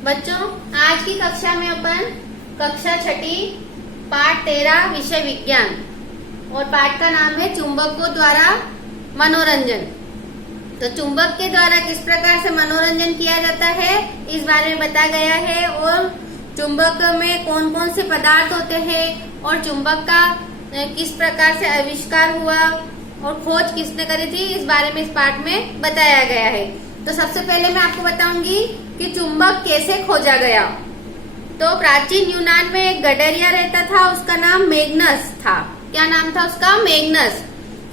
बच्चों, आज की कक्षा में अपन कक्षा छठी पाठ 13 विषय विज्ञान और पाठ का नाम है चुंबकों द्वारा मनोरंजन। तो चुंबक के द्वारा किस प्रकार से मनोरंजन किया जाता है इस बारे में बताया गया है, और चुंबक में कौन कौन से पदार्थ होते हैं और चुंबक का किस प्रकार से आविष्कार हुआ और खोज किसने करी थी इस बारे में इस पाठ में बताया गया है। तो सबसे पहले मैं आपको बताऊंगी कि चुंबक कैसे खोजा गया। तो प्राचीन यूनान में एक गडरिया रहता था, उसका नाम मैग्नस था। क्या नाम था उसका? मैग्नस।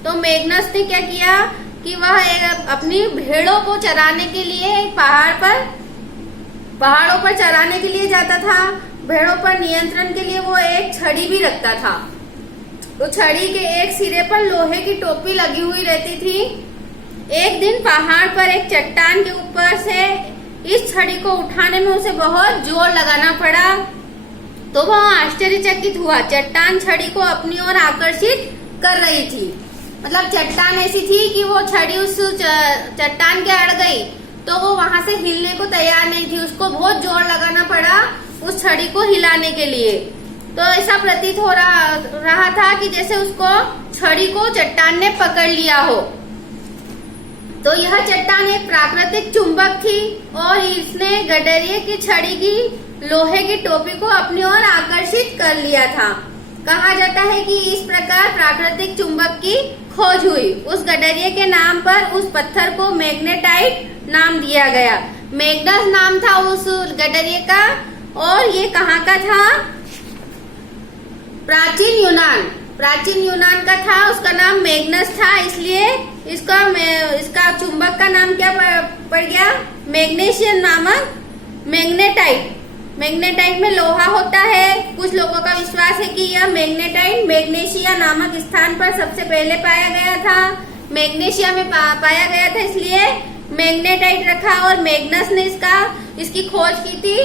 तो मैग्नस ने क्या किया कि वह अपनी भेड़ों को चराने के लिए पहाड़ों पर चराने के लिए जाता था। भेड़ों पर नियंत्रण के लिए वो एक छड़ी भी रखता था। तो छड़ी के एक सिरे पर लोहे की टोपी लगी हुई रहती थी। एक दिन पहाड़ पर एक चट्टान के ऊपर से इस छड़ी को उठाने में उसे बहुत जोर लगाना पड़ा। तो वह आश्चर्यचकित हुआ। चट्टान छड़ी को अपनी ओर आकर्षित कर रही थी। मतलब चट्टान ऐसी थी कि वो छड़ी उस चट्टान के अड़ गई तो वो वहां से हिलने को तैयार नहीं थी। उसको बहुत जोर लगाना पड़ा उस छड़ी को हिलाने के लिए। तो ऐसा प्रतीत हो रहा था कि जैसे उसको छड़ी को चट्टान ने पकड़ लिया हो। तो यह चट्टान एक प्राकृतिक चुंबक थी और इसने गडरिये की छड़ी की लोहे की टोपी को अपनी ओर आकर्षित कर लिया था। कहा जाता है कि इस प्रकार प्राकृतिक चुंबक की खोज हुई। उस गडरिये के नाम पर उस पत्थर को मैग्नेटाइट नाम दिया गया। मैग्नस नाम था उस गडरिये का, और ये कहाँ का था? प्राचीन यूनान का था। उसका नाम मैग्नस था, इसलिए इसका चुंबक का नाम क्या पड़ गया? मैग्नीशियम नामक मैग्नेटाइट। मैग्नेटाइट में लोहा होता है। कुछ लोगों का विश्वास है कि यह मैग्नेटाइट मैग्नीशिया नामक स्थान पर सबसे पहले पाया गया था। मैग्नीशिया में पाया गया था, इसलिए मैग्नेटाइट रखा, और मैग्नस ने इसकी खोज की थी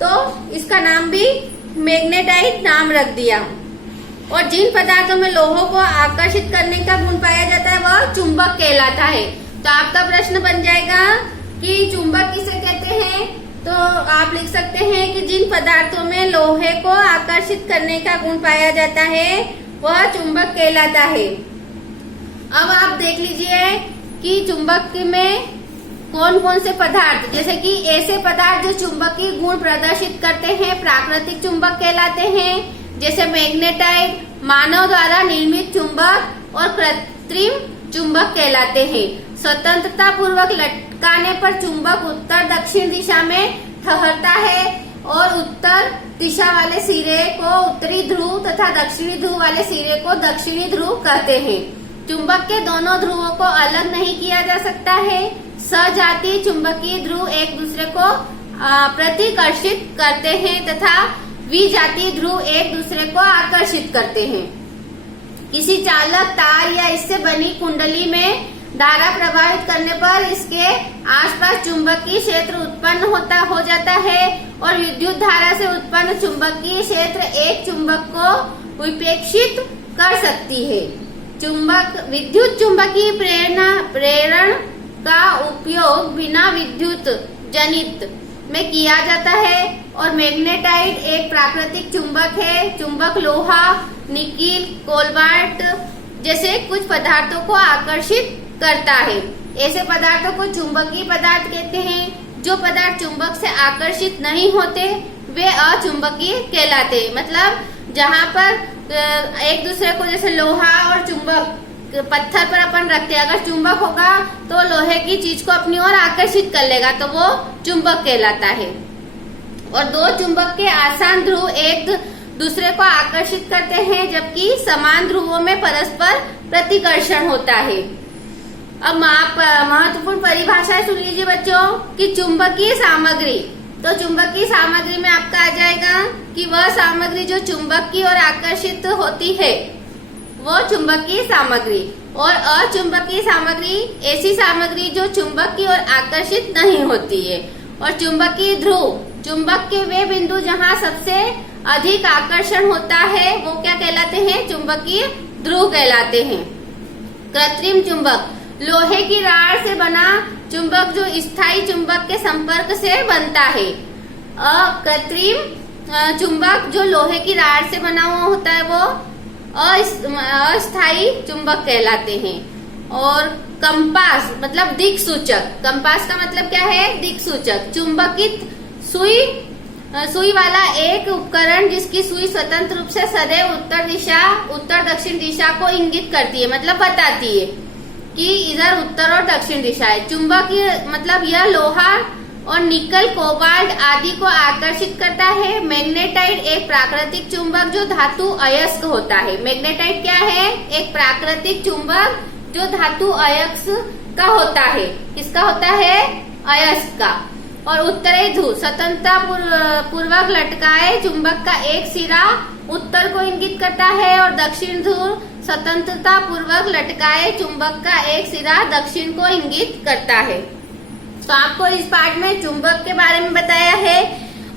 तो इसका नाम भी मैग्नेटाइट नाम रख दिया। और जिन पदार्थों में लोहों को आकर्षित करने का गुण पाया जाता है वह चुंबक कहलाता है। तो आपका प्रश्न बन जाएगा कि चुंबक किसे कहते हैं? तो आप लिख सकते हैं कि जिन पदार्थों में लोहे को आकर्षित करने का गुण पाया जाता है वह चुंबक कहलाता है। अब आप देख लीजिए कि चुंबक में कौन कौन से पदार्थ, जैसे कि ऐसे पदार्थ जो चुंबकीय गुण प्रदर्शित करते हैं प्राकृतिक चुंबक कहलाते हैं। जैसे मैग्नेटाइट मानव द्वारा निर्मित चुंबक और कृत्रिम चुंबक कहलाते हैं। स्वतंत्रता पूर्वक लटकाने पर चुंबक उत्तर दक्षिण दिशा में ठहरता है और उत्तर दिशा वाले सिरे को उत्तरी ध्रुव तथा दक्षिणी ध्रुव वाले सिरे को दक्षिणी ध्रुव कहते हैं। चुंबक के दोनों ध्रुवों को अलग नहीं किया जा सकता है। सजातीय चुंबकीय ध्रुव एक दूसरे को प्रतिकर्षित करते हैं तथा विजातीय ध्रुव एक दूसरे को आकर्षित करते हैं। किसी चालक तार या इससे बनी कुंडली में धारा प्रवाहित करने पर इसके आसपास चुंबकीय क्षेत्र उत्पन्न हो जाता है, और विद्युत धारा से उत्पन्न चुंबकीय क्षेत्र एक चुंबक को विपेक्षित कर सकती है। विद्युत चुंबकीय प्रेरण का उपयोग बिना विद्युत जनित में किया जाता है। और मैग्नेटाइट एक प्राकृतिक चुंबक है। चुंबक लोहा, निकिल, कोबाल्ट जैसे कुछ पदार्थों को आकर्षित करता है। ऐसे पदार्थों को चुंबकीय पदार्थ कहते हैं। जो पदार्थ चुंबक से आकर्षित नहीं होते वे अचुंबकीय कहलाते। मतलब जहाँ पर एक दूसरे को, जैसे लोहा और चुंबक पत्थर पर अपन रखते हैं, अगर चुंबक होगा तो लोहे की चीज को अपनी ओर आकर्षित कर लेगा तो वो चुंबक कहलाता है। और दो चुंबक के आसान ध्रुव एक दूसरे को आकर्षित करते हैं, जबकि समान ध्रुवों में परस्पर प्रतिकर्षण होता है। अब आप महत्वपूर्ण परिभाषाएं सुन लीजिए बच्चों कि चुंबकीय सामग्री। तो चुंबकीय सामग्री में आपका आ जाएगा कि वह सामग्री जो चुंबक की ओर आकर्षित होती है वो चुंबकीय सामग्री, और अचुंबकीय सामग्री ऐसी सामग्री जो चुंबक की ओर आकर्षित नहीं होती है। और चुंबकीय ध्रुव, चुंबक के वे बिंदु जहाँ सबसे अधिक आकर्षण होता है वो क्या कहलाते हैं? चुंबकीय ध्रुव कहलाते हैं। कृत्रिम चुंबक, लोहे की राड से बना चुंबक जो स्थायी चुंबक के संपर्क से बनता है। अकृत्रिम चुंबक जो लोहे की राड से बना हुआ होता है वो अस्थायी चुंबक कहलाते हैं। और कंपास मतलब दिक सूचक, कंपास का मतलब क्या है? दिक सूचक। चुंबकित सुई वाला एक उपकरण जिसकी सुई स्वतंत्र रूप से सदैव उत्तर दक्षिण दिशा को इंगित करती है, मतलब बताती है कि इधर उत्तर और दक्षिण दिशा है। चुंबक मतलब यह लोहा और निकल, कोबाल्ट आदि को आकर्षित करता है। मैग्नेटाइट एक प्राकृतिक चुंबक जो धातु अयस्क होता है। मैग्नेटाइट क्या है? एक प्राकृतिक चुंबक जो धातु अयस्क का होता है। किसका होता है? अयस्क का। और उत्तरी ध्रुव स्वतंत्रता पूर्वक लटकाए चुंबक का एक सिरा उत्तर को इंगित करता है और दक्षिण ध्रुव स्वतंत्रता पूर्वक लटकाए चुंबक का एक सिरा दक्षिण को इंगित करता है। तो आपको इस पार्ट में चुंबक के बारे में बताया है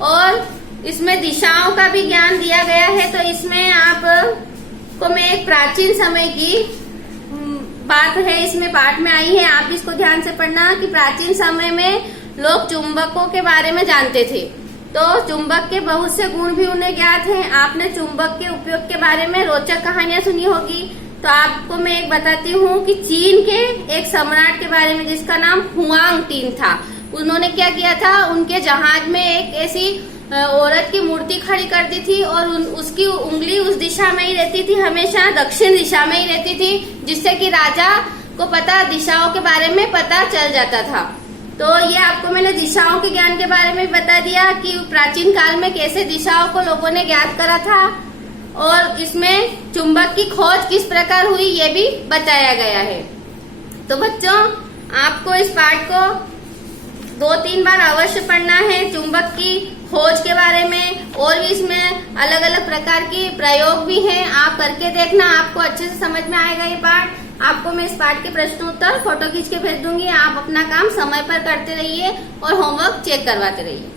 और इसमें दिशाओं का भी ज्ञान दिया गया है। तो इसमें आपको मैं एक प्राचीन समय की बात है इसमें पाठ में आई है, आप इसको ध्यान से पढ़ना कि प्राचीन समय में लोग चुंबकों के बारे में जानते थे। तो चुंबक के बहुत से गुण भी उन्हें ज्ञात हैं। आपने चुंबक के उपयोग के बारे में रोचक कहानियां सुनी होगी। तो आपको मैं एक बताती हूँ कि चीन के एक सम्राट के बारे में जिसका नाम हुआंग टीन था। उन्होंने क्या किया था? उनके जहाज में एक ऐसी औरत की मूर्ति खड़ी कर दी थी और उसकी उंगली उस दिशा में ही रहती थी, हमेशा दक्षिण दिशा में ही रहती थी, जिससे कि राजा को पता दिशाओं के बारे में पता चल जाता था। तो ये आपको मैंने दिशाओं के ज्ञान के बारे में बता दिया कि प्राचीन काल में कैसे दिशाओं को लोगों ने ज्ञात करा था और इसमें चुंबक की खोज किस प्रकार हुई ये भी बताया गया है। तो बच्चों आपको इस पाठ को 2-3 बार अवश्य पढ़ना है चुंबक की खोज के बारे में, और भी इसमें अलग अलग प्रकार की प्रयोग भी हैं, आप करके देखना, आपको अच्छे से समझ में आएगा ये पाठ। आपको मैं इस पाठ के प्रश्न उत्तर फोटो खींच के भेज दूंगी, आप अपना काम समय पर करते रहिए और होमवर्क चेक करवाते रहिए।